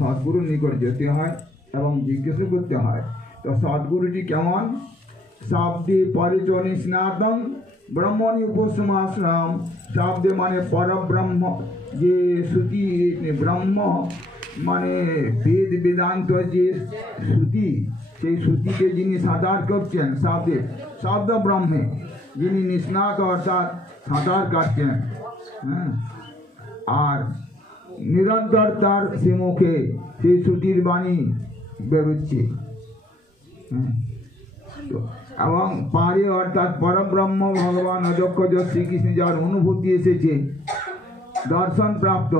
সদ্গুরুর নিকট যেতে হয় এবং জিজ্ঞাসা করতে হয়। তো সদ্গুরুটি কেমন? শব্দে পরিচনি স্নাতম ব্রহ্মণি উপসমাশ্রম। শব্দে মানে পরব্রহ্ম, যে শ্রুতি ব্রহ্ম মানে বেদ বেদান্ত যে শ্রুতি, সেই শ্রুতিকে যিনি সাঁতার করছেন শব্দে, শব্দ ব্রহ্মে যিনি নিষ্ণাত অর্থাৎ সাঁতার কাটছেন, হ্যাঁ, আর নিরন্তর তার সে মুখে সেই শ্রুতির বাণী বেরোচ্ছে, হ্যাঁ। তো এবং পারে অর্থাৎ পরব্রহ্ম ভগবান অধ্যক্ষ শ্রীকৃষ্ণ যার অনুভূতি এসেছে, দর্শন প্রাপ্ত,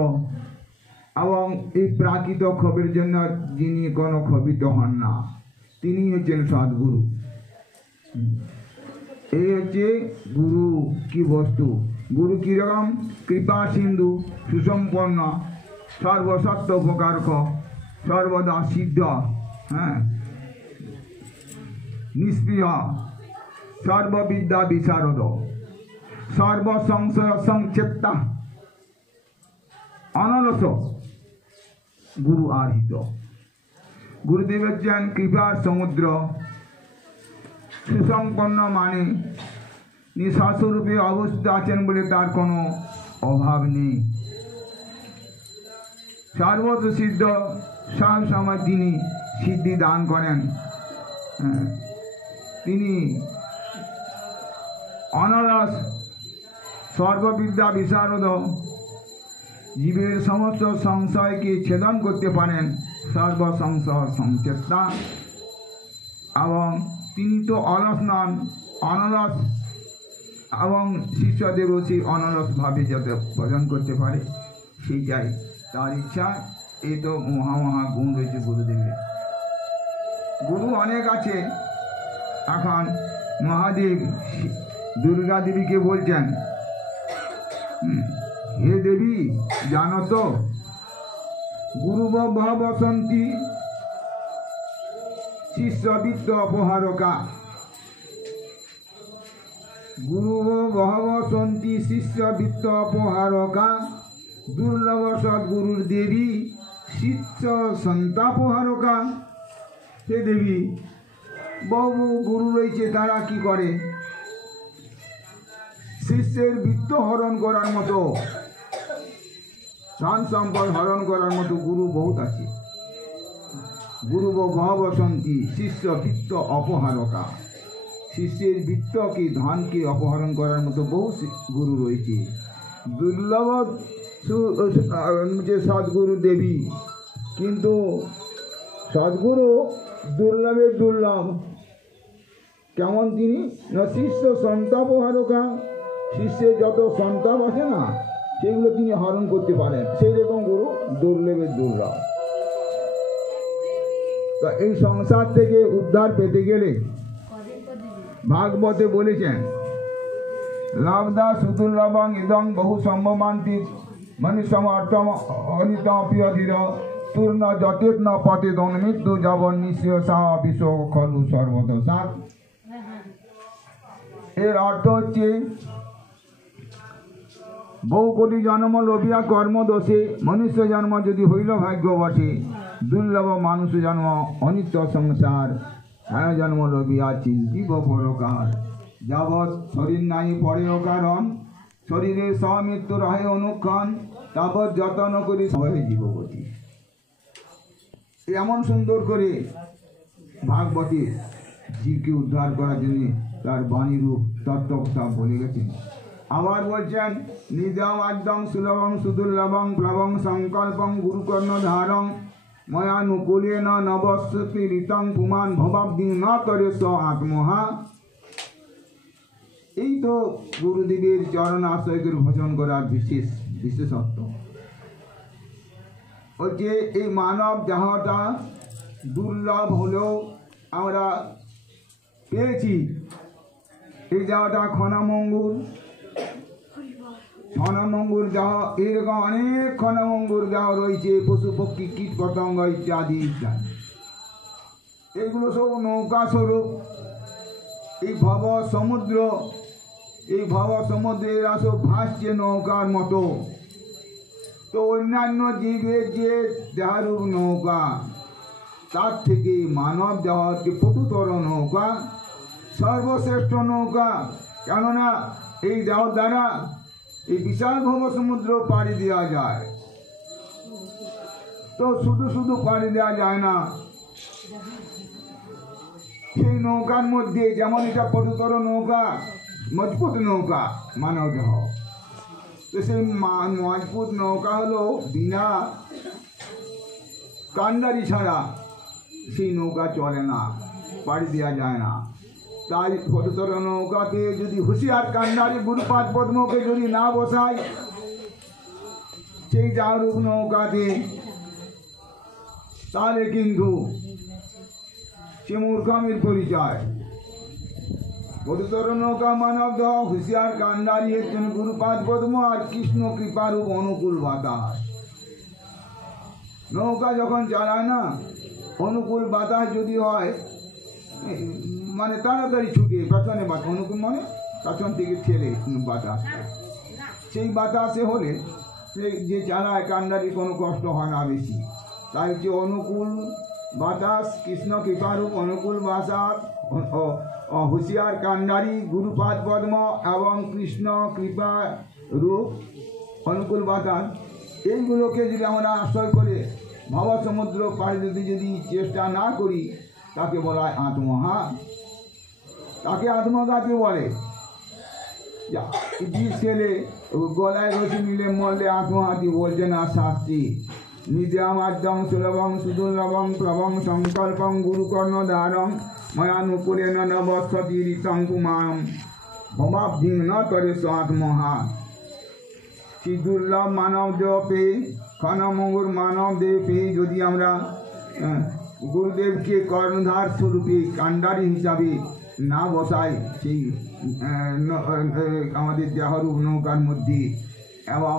এবং এই প্রাকৃত ক্ষোভের জন্য যিনি কোনো ক্ষোভিত হন না, তিনি হচ্ছেন সদ্গুরু। এই হচ্ছে গুরু কি বস্তু। গুরু কিরকম? কৃপা সিন্ধু, সুসম্পন্ন, সর্বসত্য উপকারক, সর্বদা সিদ্ধ, হ্যাঁ, নিষ্প্রিয়, সর্ববিদ্যা বিশারদ, সর্বসংশয় সংক্ষেপ্তা, অনলস গুরু আহৃত। গুরুদেব হচ্ছেন কৃপার সমুদ্র, সুসম্পন্ন মানে নিঃস্বরূপে অবস্থিত আছেন বলে তার কোনো অভাব নেই, সর্বত সিদ্ধ, সব সময় তিনি সিদ্ধি দান করেন, তিনি অনরস, সর্ববিদ্যা বিশারদ, জীবের সমস্ত সংশয়কে ছেদন করতে পারেন, সর্বসংশয় সংচেতা, এবং তিনি তো অলস নন, অনলস, এবং শিষ্যদেরও সেই অনলসভাবে যাতে ভজন করতে পারে সেইটাই তার ইচ্ছা। এই তো মহা গুণ রয়েছে গুরুদেবের। গুরু অনেক আছে। এখন মহাদেব দুর্গা দেবীকে বলছেন, হে দেবী জানো তো গুরু বসন্তী শিষ্যবিত্ত অপহারকা। গুরু বসন্তী শিষ্যবিত্ত অপহারকা, দুর্লভ সদ্গুরুর দেবী শিষ্য সন্তাপহারকা। হে দেবী, বহু গুরু রয়েছে, তারা কি করে? শিষ্যের বৃত্ত হরণ করার মতো, ধন সম্পদ হরণ করার মতো গুরু বহুত আছে। গুরু বসন্তী শিষ্য বৃত্ত অপহারকা, শিষ্যের বৃত্তকে ধনকে অপহরণ করার মতো বহু গুরু রয়েছে। দুর্লভ যে সদ্গুরু দেবী, কিন্তু সদ্গুরু দুর্লভের দুর্লভ। কেমন তিনি? না শিষ্য সন্তাপহারকা, শিষ্যের যত সন্তাপ আছে না সেগুলো তিনি হরণ করতে পারেন, সেই রকম গুরু দুর্লভের দুর্লভ। তা এই সংসার থেকে উদ্ধার পেতে গেলে ভাগবতে বলেছেন, লাভদা সুদুর্লভং ইদং বহু সম্ভমান্তি মনুষ্যম অর্থম অনিতমপিয়ধীর তূর্ণ যতেত ন পতে দন্মৃত্যু জবন নিশ্চয় সাহ বিশ্ব খলু সর্বদশাৎ। এর অর্থ হচ্ছে বহু কোটি জন্ম লোভিয়া কর্মদোষে মনুষ্য জন্ম যদি হইল ভাগ্যবশে, দুর্লভ মানুষ জন্ম অনিত্য সংসার, হ্যাঁ জন্ম লোভিয়া চিন্তিব পরকার। যাবৎ শরীর নাই পরেও কারণ, শরীরের স্বমৃত্যু রহে অনুক্ষণ, তাবৎ যত্ন করি সবাই জীবগতি। এমন সুন্দর করে ভাগবতী জীবকে উদ্ধার করার জন্য তার বাণীরূপ তত্ত্বকথা বলে গেছেন। আবার বলছেন, নিজম আদ্যং সুলভং সুদুর্লভং প্লবং সংকল্পং গুরুকর্ণ ধারং ময়ানুকূলেন নবস্তি ঋতং পুমান ভবাব্দি ন তরেশ আত্মহা। এই তো গুরুদেবের চরণ আশ্রয়কে ভজন করার বিশেষত্ব হচ্ছে, এই মানব দেহটা দুর্লভ হলেও আমরা পেয়েছি। এই দেহটা ক্ষণমঙ্গুর দেহ, এরকম অনেক ক্ষণমঙ্গুর দেহ রয়েছে, পশু পক্ষী কীট পতঙ্গ ইত্যাদি ইত্যাদি। এগুলো সব নৌকা স্বরূপ। এই ভব সমুদ্রে এরা সব ভাসছে নৌকার মতো। তো অন্যান্য জীবের যে দেহারূপ নৌকা তার থেকে মানব দেহ হচ্ছে পটুতর নৌকা, সর্বশ্রেষ্ঠ নৌকা। কেননা এই দেহ দ্বারা এই বিশাল ভব সমুদ্র পাড়ি দেওয়া যায়। তো শুধু শুধু পাড়ি দেওয়া যায় না, সেই নৌকার মধ্যে যেমন এটা পটুতর নৌকা, মজবুত নৌকা মানব দেহ, তো সেই মজবুত নৌকা হলো বিনা কান্ডারি ছাড়া সেই নৌকা চলে না, পাড়ি দেওয়া যায় না। তাই পটুতর নৌকাতে যদি হুঁশিয়ার কান্ডারি গুরুপাদ পদ্মকে যদি না বসায় সেই জাগরূপ নৌকাতে, তাহলে কিন্তু সে মূর্খামির পরিচয়। পটুতর নৌকা মানব দেহ, হুঁশিয়ার কান্ডারি একজন গুরুপাদ পদ্ম আর কৃষ্ণ কৃপারূপ অনুকূল বাতাস। নৌকা যখন চালায় না, অনুকূল বাতাস যদি হয়, মানে তাড়াতাড়ি ছুটে পেছনে বাতাস, অনুকূল মানে পেছন থেকে ঠেলে বাতাস, সেই বাতাসে হলে যে চালায় কান্ডারি কোনো কষ্ট হয় না বেশি। তাই যে অনুকূল বাতাস, কৃষ্ণ কৃপারূপ অনুকূল বাতাস, হুঁশিয়ার কান্ডারি গুরুপাদ পদ্ম এবং কৃষ্ণ কৃপা রূপ অনুকূল বাতাস, এইগুলোকে যদি আমরা আশ্রয় করে ভব সমুদ্র পাড়ি দিতে যদি চেষ্টা না করি, তাকে বলা হয় আত্মঘাত। তাকে আত্মঘাতকে বলে। বিষ খেলে গলায় রশি মিলে মরলে আত্মঘাতী বলছে না শাস্ত্রী। নিদ্রামাদ্যং সুলভং সুদুর্লভং প্রভং সংকল্পং গুরুকর্ণধারং ময়ানুকূলেন নবস্বতি ঋতং কুমারম ভবাব্ধিং ন করে আত্মহা। সেই দুর্লভ মানব দেহ পেয়ে, ক্ষণমঙ্গুর মানব দেহ পেয়ে যদি আমরা গুরুদেবকে কর্ণধার স্বরূপে কান্ডারি হিসাবে না বসাই সেই আমাদের দেহরূপ নৌকার মধ্যে, এবং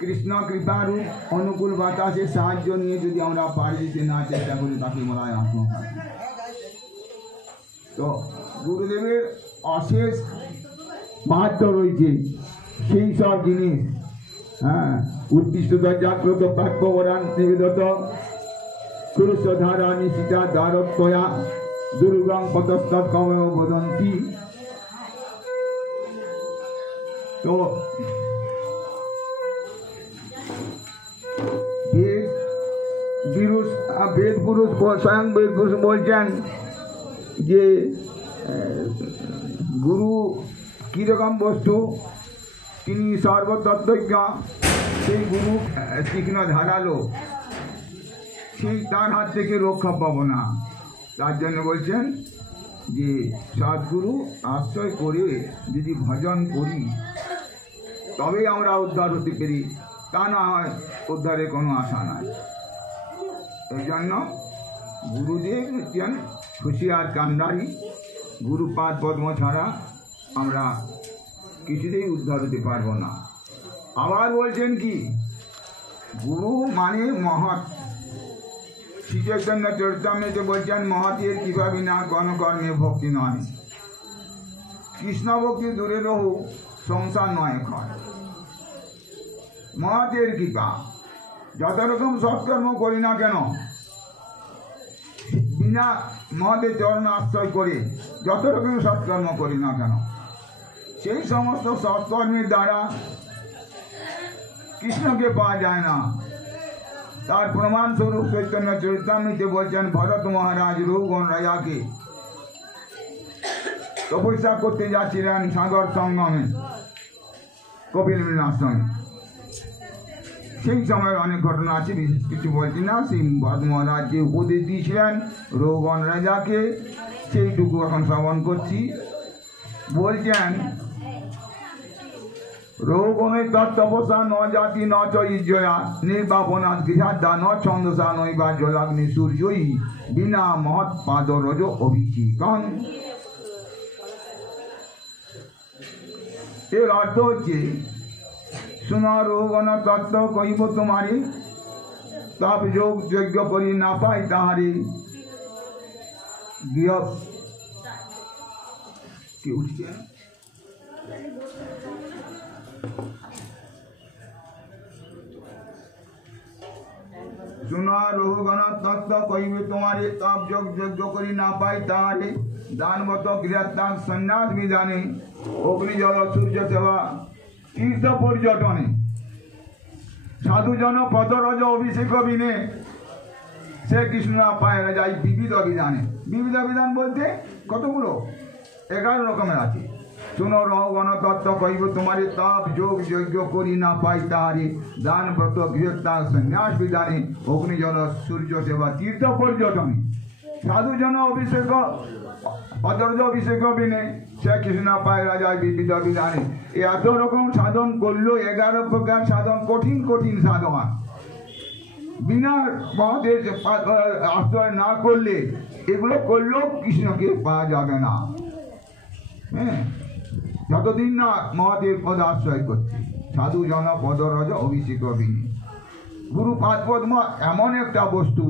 কৃষ্ণ কৃপারূপ অনুকূল বাতাসের সাহায্য নিয়ে যদি আমরা পাড়ি দিতে না চেষ্টা করি, তাকে বলা হয় আত্মঘাত। তো গুরুদেবের অশেষ মাহাত্ম্য রয়েছে সেই সব জিনিস। হ্যাঁ, উদ্দিষ্ট জাগ্রত প্রাপ্যবরান নিবেদত কুরুষধারা নিশিতা দ্বারত্বয়া দুর্গং পতস্তৎ কমেও বদন্তি। তো বেদ পুরুষ স্বয়ং বেদ পুরুষ বলছেন যে গুরু কীরকম বস্তু, তিনি সর্বতত্ত্বজ্ঞ। সেই গুরু তীক্ষ্ণ ধারালো, সেই তার হাত থেকে রক্ষা পাবো না। তার জন্য বলছেন যে সদ্গুরু আশ্রয় করে যদি ভজন করি তবেই আমরা উদ্ধার হতে পারি, তা না হয় উদ্ধারের কোনো আশা নাই। এই জন্য গুরুদেব হচ্ছেন হুঁশিয়ার কান্ডারি, গুরুপাদ পদ্ম ছাড়া আমরা কিছুতেই উদ্ধার হতে পারবো না। আবার বলছেন কি, গুরু মানে মহৎ। শ্রী চৈতন্য চরিতামৃতে বলছেন মহতের কৃপা বিনা গণকর্মে ভক্তি নয়। কৃষ্ণ ভক্তি দূরে রহু, সংসার নয় ক্ষয়। মহতের কৃপা, যত রকম সৎকর্ম করি না কেন, বিনা মহতের চরণ আশ্রয় করে যত রকম সৎকর্ম করি না কেন, সেই সমস্ত সৎকর্মের দ্বারা কৃষ্ণকে পাওয়া যায় না। তার প্রমাণ স্বরূপ চৈতন্য চরিতামৃতে বলছেন ভরত মহারাজ রঘুগণ রাজাকে তপস্যা করতে যাচ্ছিলেন সাগর সঙ্গমে, কপিল আশ্রমে। সেই সময় অনেক ঘটনা আছে, বিশেষ কিছু বলছি না। সেই ভরত মহারাজ যে উপদেশ দিয়েছিলেন রঘুগণ রাজাকে, সেইটুকু এখন শ্রবণ করছি। বলছেন রঘুগণের তত্তপসা ন জাতি ন চ ইজ্জয়া নির্বাপনা গৃহাদ্দা ন ছন্দসা নৈবা জলাগ্নি সূর্যই বিনা মহৎ পাদ রজ অভিষেকন। এর অর্থ হচ্ছে, শুনো রঘুগণ তত্ত্ব কইব তোমারে, তপ যোগ যজ্ঞ করি না পাই তাহারে গৃহ। কি উঠছে? सुना रघुगण तत्व कहिबे तुम्हारे तप जोग यज्ञ करी ना पाई तारे दानवत गृहत्याग संन्यास विधाने अग्नि जल सूर्य सेवा तीर्थ पर्यटने साधुजन पदरज अभिषेक बिने से कृष्ण पाए যায় विविध विधाने विविध विधान बोलते কতগুলো 11 রকমের আছে सुनो रघुगण तत्व कहिबे तुम्हारे तप जोग यज्ञ करी ना पाई तारे दान व्रत गृहत्याग संन्यास विधाने अग्नि जल सूर्य सेवा तीर्थ पर्यटने साधुजन अभिषेक पदरज अभिषेक बिने সে কৃষ্ণ পায় যায় বিবিধ বিধানে এত রকম সাধন করলো 11 প্রকার সাধন কঠিন কঠিন সাধন বিনা মহাদেব আশ্রয় না করলে এগুলো করলেও কৃষ্ণকে পাওয়া যাবে না। হ্যাঁ, যতদিন না মহাদেব পদ আশ্রয় করছে সাধু জন পদরজ অভিষেক বিনে গুরু পাদ পদ্ম এমন একটা বস্তু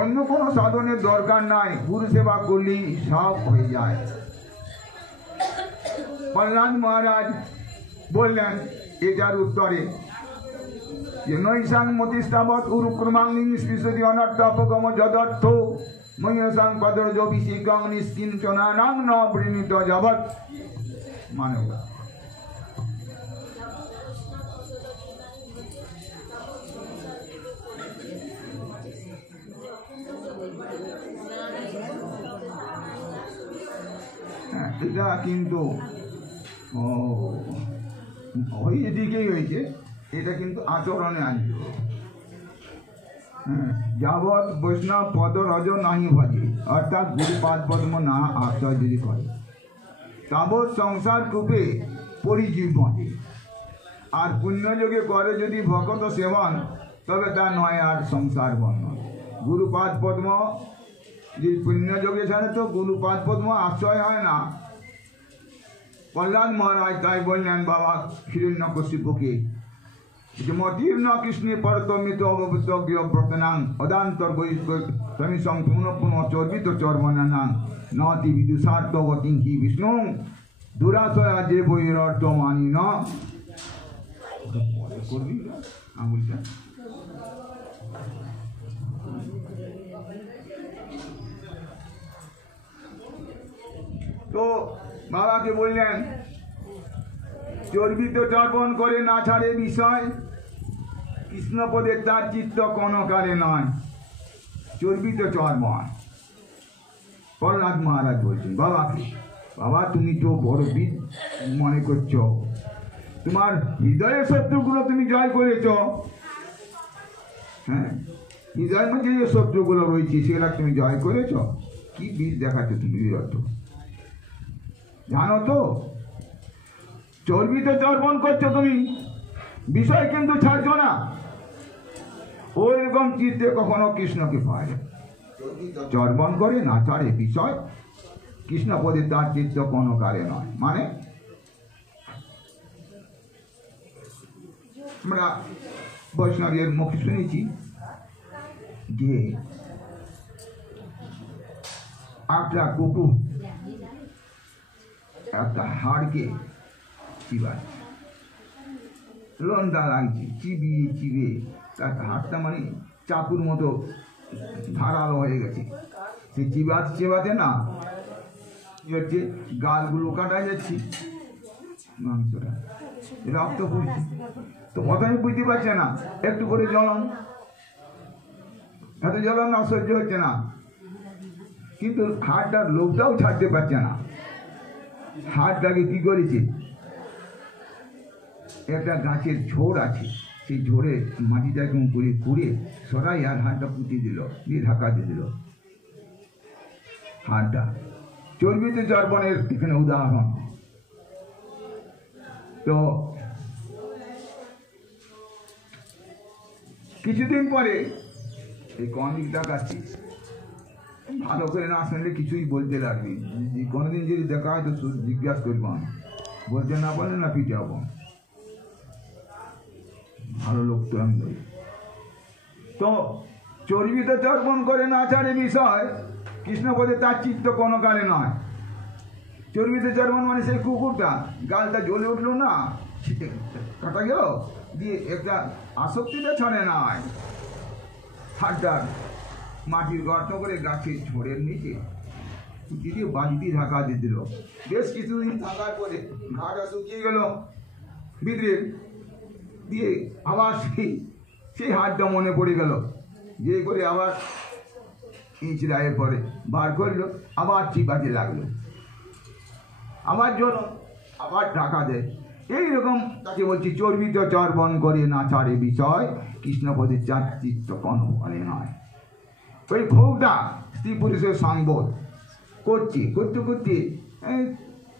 অন্য কোনো সাধনের দরকার নাই, গুরু সেবা করলেই সব হয়ে যায়। प्रहलाद महाराज बोलें एटार उत्तरे नैशांग मतिस्तावत उरुक्रमांगिं स्पृशति अनर्थापगम जदर्थो मयसांग पदरजभिषेकं निष्किंचनानां न वृणीत जगत् मानव এটা কিন্তু ওই দিকেই হয়েছে, এটা কিন্তু আচরণে আসবে। যাবৎ বৈষ্ণব পদ রজ নাহি ভজে অর্থাৎ গুরুপাদ পদ্ম না আশ্রয় যদি করে তাবৎ সংসার কূপে পরিজীব ভজে। আর পুণ্যযোগে করে যদি ভকত সেবন তবে তা নয় আর সংসার বন্ধন। গুরুপাদ পদ্ম যে পুণ্যযোগে ছাড়ে তো গুরুপাদ পদ্ম আশ্রয় হয় না। प्रहलाद महाराज ताई बोलें बाबा हिरण्यकशिपुके मतीर्ण कृष्णे परतमित अवबुद्धज्ञ व्रतनांग अदांतर समीसं पुनः पुनः चर्वित चर्वनानां नाति विदुषार्थगतिं हि विष्णु दुराशया जे बहिरर्थ मानि न तो बाबा के बोलें चर्बित चर्पण करे ना छाड़े विषय कृष्ण पदे तार चित्त कोनो काले नय चर्बित चर्पण। प्रहलाद महाराज बोलছেন बाबा के बाबा তুমি তো বড় বিদ মনে করছো, তোমার হৃদয়ের শত্রুগুলো তুমি জয় করেছো। হ্যাঁ, হৃদয়ের মধ্যে যে শত্রুগুলো রয়েছে সেগুলো তুমি জয় করেছো। কি বিদ দেখাচ্ছ তুমি বিরত জানো তো? চর্বিতে চর্বণ করছো তুমি, বিষয় কিন্তু ছাড়ছো না। ওই রকম চিত্তে কখনো কৃষ্ণকে পায় চর্বণ করে না ছাড়ে বিষয় কৃষ্ণ পদে তার চিত্ত কোনো কালে নয়। মানে আমরা বৈষ্ণবের মুখে শুনেছি যে একটা কুকুর একটা হাড়কে চিবাচ্ছে, লন্ডা লাগছে, চিবিয়ে চিবিয়ে তার হাড়টা মানে চাকুর মতো ধারালো হয়ে গেছে। সে চিবাতে চেবাতে না হচ্ছে গালগুলো কাটা যাচ্ছে, মাংসটা রক্ত পড়ছে। তো প্রথমে বুঝতে পারছে না, একটু করে জ্বলন, এত জ্বলন না সহ্য হচ্ছে না, কিন্তু হাড়টার লোভটাও ছাড়তে পারছে না। হাড়টাকে কি করেছে, একটা গাছের ঝোড় আছে, সেই ঝোড়ে মাটিটা একদম করে পুড়ে সরাই আর হাড়টা পুঁতে দিল, দিয়ে ঢাকা দিয়ে দিল। হাড়টা চর্বিতে চর্বণের এখানে উদাহরণ। তো কিছুদিন পরে এই কনিক ডাকাচ্ছি, ভালো করে না শুনলে কিছুই বলতে লাগবে। কোনোদিন যদি দেখা হয় তো জিজ্ঞাসা করবো, বলতে না পারলে না পিঠে হবো। ভালো লোক তো আমি বলি। তো চর্বিত চর্বণ করে না ছাড়ে বিষয় কৃষ্ণপদে তার চিত্ত কোনো কালে নয়। চর্বিত চর্বণ মানে সেই কুকুরটা গালটা জ্বলে উঠলো না, কাটা গেল, দিয়ে একটা আসক্তিটা ছাড়ে নাই। হাতটা মাটির গর্ত করে গাছের ঝোড়ের নিচে দিয়ে বালতি ঢাকা দিয়ে দিল। বেশ কিছুদিন থাকার পরে ঘাটা শুকিয়ে গেল ভিতরে দিয়ে আবার সেই হাতটা মনে পড়ে গেল, যে করে আবার ইঁচড়াইয়ের পরে বার করলো, আবার চিপাতে লাগলো, আবার জন্য আবার টাকা দেয়। এইরকম তাকে বলছি চর্বিত চর্বণ করে না ছাড়ে বিষয়, কৃষ্ণপদে চার চিত্ত কোনো ফলে নয়। ওই ভোগটা স্ত্রী পুরুষের সংবোধ করছি, করতে করতে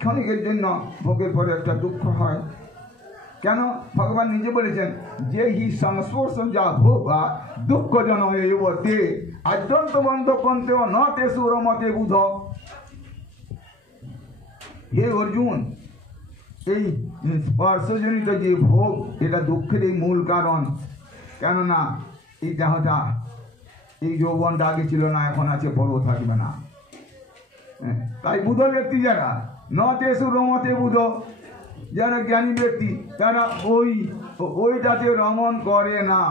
ক্ষণিকের জন্য ভোগের পরে একটা দুঃখ হয়। কেন? ভগবান নিজে বলেছেন যে হি সংস্পর্শ যা ভোগা দুঃখ জন তে আদ্যন্ত বন্ধ কন্তে ন তেসু রমতে বুধ। হে অর্জুন, এই স্পর্শজনিত যে ভোগ এটা দুঃখের এই মূল কারণ। কেননা এই দেহটা, এই যৌবনটা আগে ছিল না, এখন আছে, পরেও থাকবে না। তাই বুধ ব্যক্তি যারা ন তেসু রমতে বুধ, যারা জ্ঞানী ব্যক্তি তারা ওইটাতে রমণ করে না,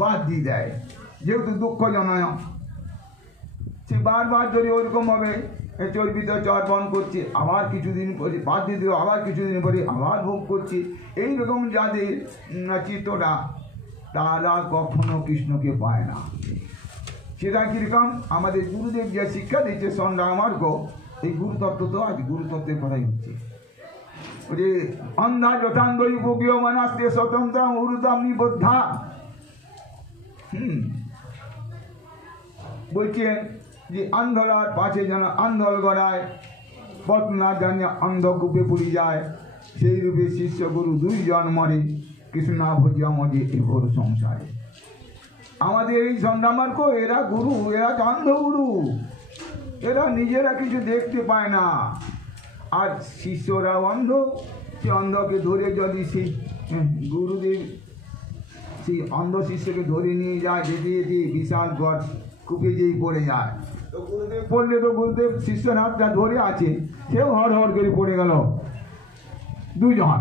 বাদ দিয়ে দেয়, যেহেতু দুঃখজনক। সে বারবার যদি ওইরকম ভাবে চর্বিত চর্বণ করছে, আবার কিছুদিন পরে বাদ দিয়ে দিল, আবার কিছুদিন পরে আবার ভোগ করছে। এইরকম যাদের চিত্তটা, তারা কখনো কৃষ্ণকে পায় না। সেটা কিরকম? আমাদের গুরুদেব যে শিক্ষা দিচ্ছে সন্ধ্যামার্গ, এই গুরুতত্ত্ব তো আজ গুরুতত্ত্বের কথাই হচ্ছে। যে অন্ধা যথান্ধই উপকীয় মানাস্তে স্বতন্ত্র উরুদাম নিবদ্ধা। বলছেন যে আন্ধলার পাশে যেন আন্ধল গড়ায়, পথ না জানিয়ে অন্ধকূপে পড়ে যায়, সেই রূপে শিষ্য গুরু দুইজন মরে, কৃষ্ণা ভজিয়া মজে এ ঘোর সংসারে। আমাদের এই সন্ধ্যামার্গ এরা গুরু, এরা অন্ধ গুরু, এরা নিজেরা কিছু দেখতে পায় না, আর শিষ্যরা অন্ধ। সে অন্ধকে ধরে যদি সেই গুরুদেব সেই অন্ধ শিষ্যকে ধরে নিয়ে যায়, যেতে যেতে বিশাল গড় কূপে যেই পড়ে যায়, তো গুরুদেব পড়লে তো গুরুদেব শিষ্যের হাতটা ধরে আছে, সেও হড় হড় করে পড়ে গেল। দুজন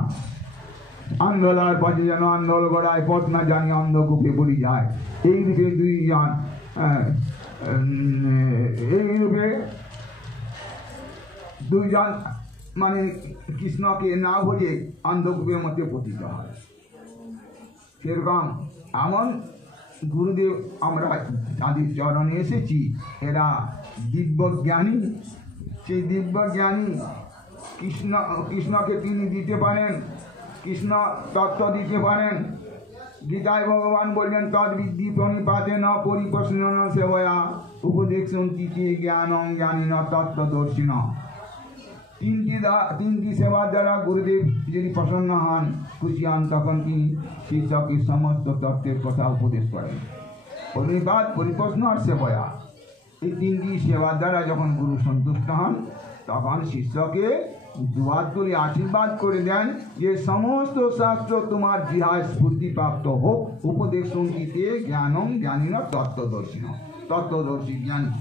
আন্ধলার পাশে যেন আন্ধল গড়ায়, পথ না জানি অন্ধকূপে পড়ে যায়। এই রূপে দুইজন, এই রূপে দুইজন মানে কৃষ্ণকে না ভোজে অন্ধকূপের মধ্যে পতিত হয়। সেরকম এমন গুরুদেব আমরা তাদের চরণে এসেছি, এরা দিব্যজ্ঞানী। সেই দিব্যজ্ঞানী কৃষ্ণকে তিনি দিতে পারেন, কৃষ্ণ তত্ত্ব দিতে পারেন। গীতায় ভগবান বললেন তদ্বিদ্ধি প্রণিপাতে ন পরিপ্রশ্ন সেবয়া উপদেশন তিথি জ্ঞানং জ্ঞানী ন তত্ত্বদর্শী ন। তিনটি সেবার দ্বারা গুরুদেব যদি প্রসন্ন হন, খুশি হন, তখন তিনি শিষ্যকে সমস্ত তত্ত্বের কথা উপদেশ করেন। প্রণিপাত, পরিপ্রশ্ন আর সেবয়া, এই তিনটি সেবার দ্বারা যখন গুরু সন্তুষ্ট হন, তখন শিষ্যকে দুয়ার তুলে আশীর্বাদ করে দেন যে সমস্ত শাস্ত্র তোমার জিহায় স্ফূর্তিপ্রাপ্ত হোক, উপদেশ সঙ্গীতে জ্ঞানং জ্ঞানী ন তত্ত্বদর্শী ন, তত্ত্বদর্শী জ্ঞানী।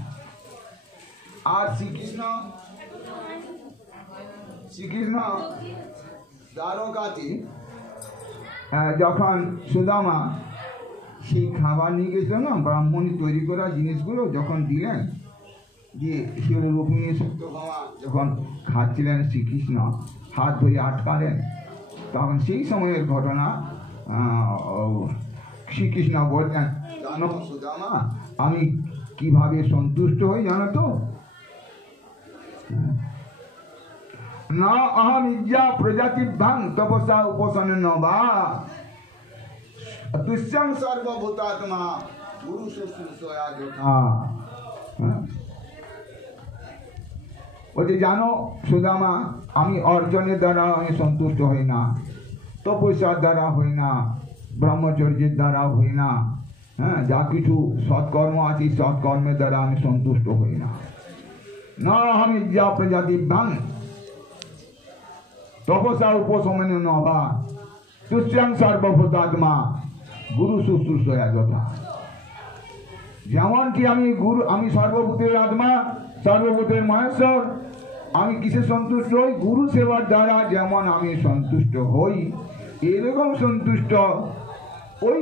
আর শ্রীকৃষ্ণ দ্বারকাতে যখন সুদামা সেই খাবার নিয়ে গেছিল না, ব্রাহ্মণী তৈরি করা জিনিসগুলো যখন দিলেন, যে রুক্মিণী সত্যভামা যখন খাচ্ছিলেন, শ্রীকৃষ্ণ হাত ধরে আটকালেন, তখন সেই সময়ের ঘটনা শ্রীকৃষ্ণ বললেন, জানো সুদামা আমি কিভাবে সন্তুষ্ট হই জানো তো? না অহম ইজ্জা প্রজাতিভ্যাং তপসা উপসন্ন বা তুষ্যং সর্বভূতাত্মা গুরু শুশ্রূষয়া যথা। বলছে জানো সুদামা, আমি অর্জনের দ্বারা আমি সন্তুষ্ট হই না, তপস্যার দ্বারা হই না, ব্রহ্মচর্যের দ্বারা হই না, যা কিছু সৎকর্ম আছে সৎকর্মের দ্বারা আমি সন্তুষ্ট হই না। না অহম ইজ্জা প্রজাতিভ্যাং তপসা উপশমন নবা তুষ্যং সর্বভূতাত্মা গুরু শুশ্রূষয়া যথা। যেমন কি আমি সর্বভূতের আত্মা, সর্বভূতের মহেশ্বর, আমি কিসে সন্তুষ্ট হই? গুরু সেবার দ্বারা যেমন আমি সন্তুষ্ট হই, এরকম সন্তুষ্ট ওই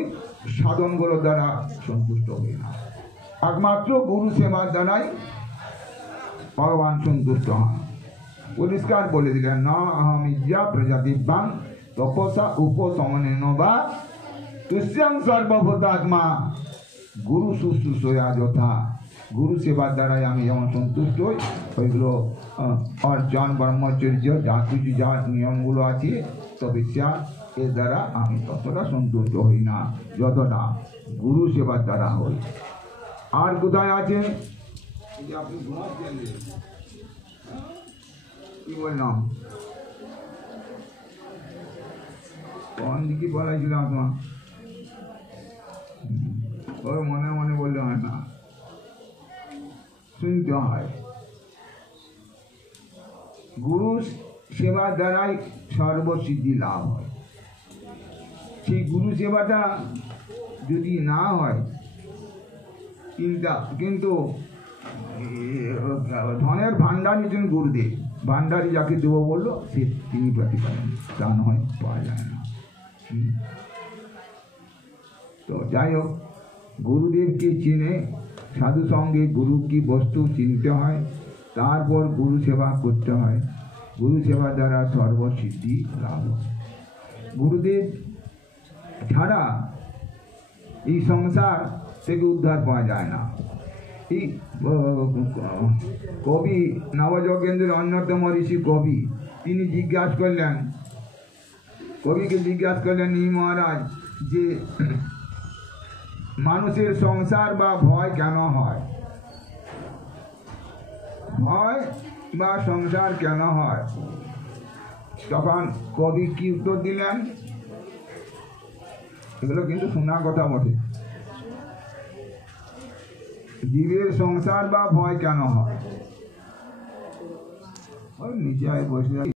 সাধনগুলো দ্বারা সন্তুষ্ট হই না, একমাত্র গুরু সেবার দ্বারাই ভগবান সন্তুষ্ট হন। পরিষ্কার বলে দিলেন, না অহমিজ্ঞা প্রজাতিবাং তপসা উপশমনেন বা তুষ্যং সর্বভূতাত্মা গুরু শুশ্রূষয়া যথা। গুরু সেবার দ্বারাই আমি যেমন সন্তুষ্ট হই, ওইগুলো অর্জন ব্রহ্মচর্য যা কিছু যা নিয়মগুলো আছে তপস্যা, এর দ্বারা আমি ততটা সন্তুষ্ট হই না যতটা গুরু সেবার দ্বারা হই। আর কোথায় আছে আপনি কি বললাম, কোন দিকে বলাইছিলাম তোমার, ওই মনে মনে বললে হয় না, শুনতে হয়। গুরু সেবার দ্বারাই সর্বসিদ্ধি লাভ হয়। সেই গুরু সেবাটা যদি না হয় কিন্তু ধনের ভান্ডার নিতেন গুরুদেব, ভান্ডারি যাকে দেবো বললো সে তিনি পাতি পারেন, তা নয় পাওয়া যায় না। তো যাই হোক, গুরুদেবকে চিনে সাধু সঙ্গে গুরু কি বস্তু চিনতে হয়, তারপর গুরু সেবা করতে হয়। গুরু সেবা দ্বারা সর্বসিদ্ধি লাভ হয়। গুরুদেব ছাড়া এই সংসার থেকে উদ্ধার পাওয়া যায় না। এই কবি নবযোগেন্দ্রের অন্যতম ঋষি কবি, তিনি জিজ্ঞাসা করলেন, কবিকে জিজ্ঞাসা করলেন, এই মহারাজ যে মানুষের সংসার বা ভয় কেন হয়, ভয় বা সংসার কেন হয়? তখন কবি কি উত্তর দিলেন, এগুলো কিন্তু শোনার কথা বটে। জীবের সংসার বা ভয় কেন হয়? নিচে বসে